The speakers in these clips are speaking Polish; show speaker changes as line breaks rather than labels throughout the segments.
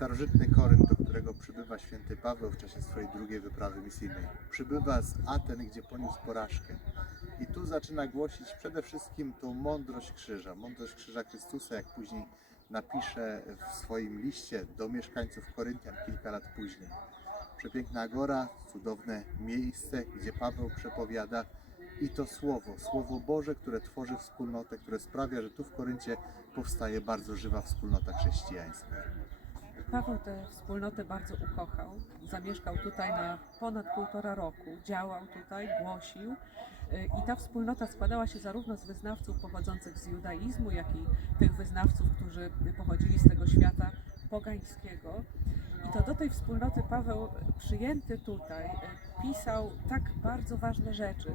starożytny Korynt, do którego przybywa święty Paweł w czasie swojej drugiej wyprawy misyjnej. Przybywa z Aten, gdzie poniósł porażkę. I tu zaczyna głosić przede wszystkim tą mądrość krzyża, mądrość krzyża Chrystusa, jak później napisze w swoim liście do mieszkańców Koryntian kilka lat później. Przepiękna agora, cudowne miejsce, gdzie Paweł przepowiada i to słowo, słowo Boże, które tworzy wspólnotę, które sprawia, że tu w Koryncie powstaje bardzo żywa wspólnota chrześcijańska.
Paweł tę wspólnotę bardzo ukochał. Zamieszkał tutaj na ponad półtora roku, działał tutaj, głosił. Y, I ta wspólnota składała się zarówno z wyznawców pochodzących z judaizmu, jak i tych wyznawców, którzy pochodzili z tego świata pogańskiego. I to do tej wspólnoty Paweł, przyjęty tutaj, y, pisał tak bardzo ważne rzeczy.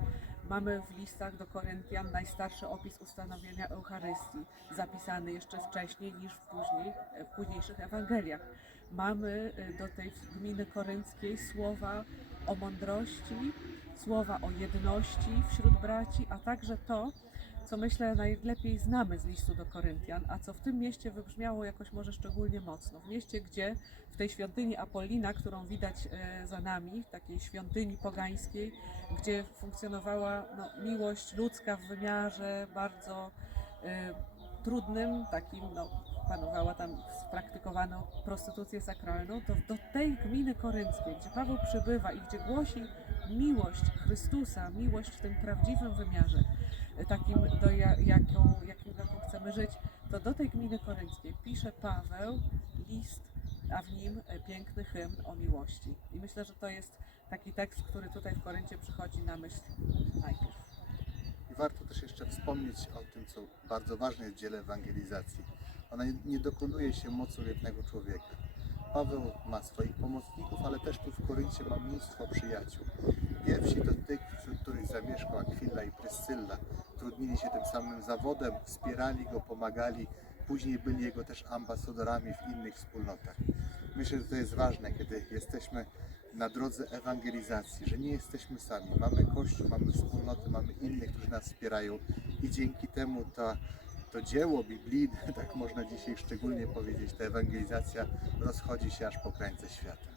Mamy w listach do Koryntian najstarszy opis ustanowienia Eucharystii, zapisany jeszcze wcześniej niż w, później, w późniejszych Ewangeliach. Mamy y, do tej gminy korynckiej słowa o mądrości, słowa o jedności wśród braci, a także to, co myślę najlepiej znamy z listu do Koryntian, a co w tym mieście wybrzmiało jakoś może szczególnie mocno. W mieście, gdzie w tej świątyni Apollina, którą widać e, za nami, w takiej świątyni pogańskiej, gdzie funkcjonowała no, miłość ludzka w wymiarze bardzo e, trudnym, takim, no, panowała tam, spraktykowano prostytucję sakralną, to do tej gminy korynckiej, gdzie Paweł przybywa i gdzie głosi miłość Chrystusa, miłość w tym prawdziwym wymiarze, takim, do ja, jaką, jakim, jaką chcemy żyć, to do tej gminy korynckiej pisze Paweł list, a w nim e, piękny hymn o miłości. I myślę, że to jest taki tekst, który tutaj w Koryncie przychodzi na myśl najpierw.
I warto też jeszcze wspomnieć o tym, co bardzo ważne jest w dziele ewangelizacji. Ona nie- dokonuje się mocą jednego człowieka. Paweł ma swoich pomocników, ale też tu w Koryncie ma mnóstwo przyjaciół. Pierwsi to tych, zamieszkał Aquila i Pryscylla. Trudnili się tym samym zawodem, wspierali go, pomagali. Później byli jego też ambasadorami w innych wspólnotach. Myślę, że to jest ważne, kiedy jesteśmy na drodze ewangelizacji, że nie jesteśmy sami. Mamy Kościół, mamy wspólnoty, mamy innych, którzy nas wspierają i dzięki temu ta, to dzieło biblijne, tak można dzisiaj szczególnie powiedzieć, ta ewangelizacja rozchodzi się aż po krańce świata.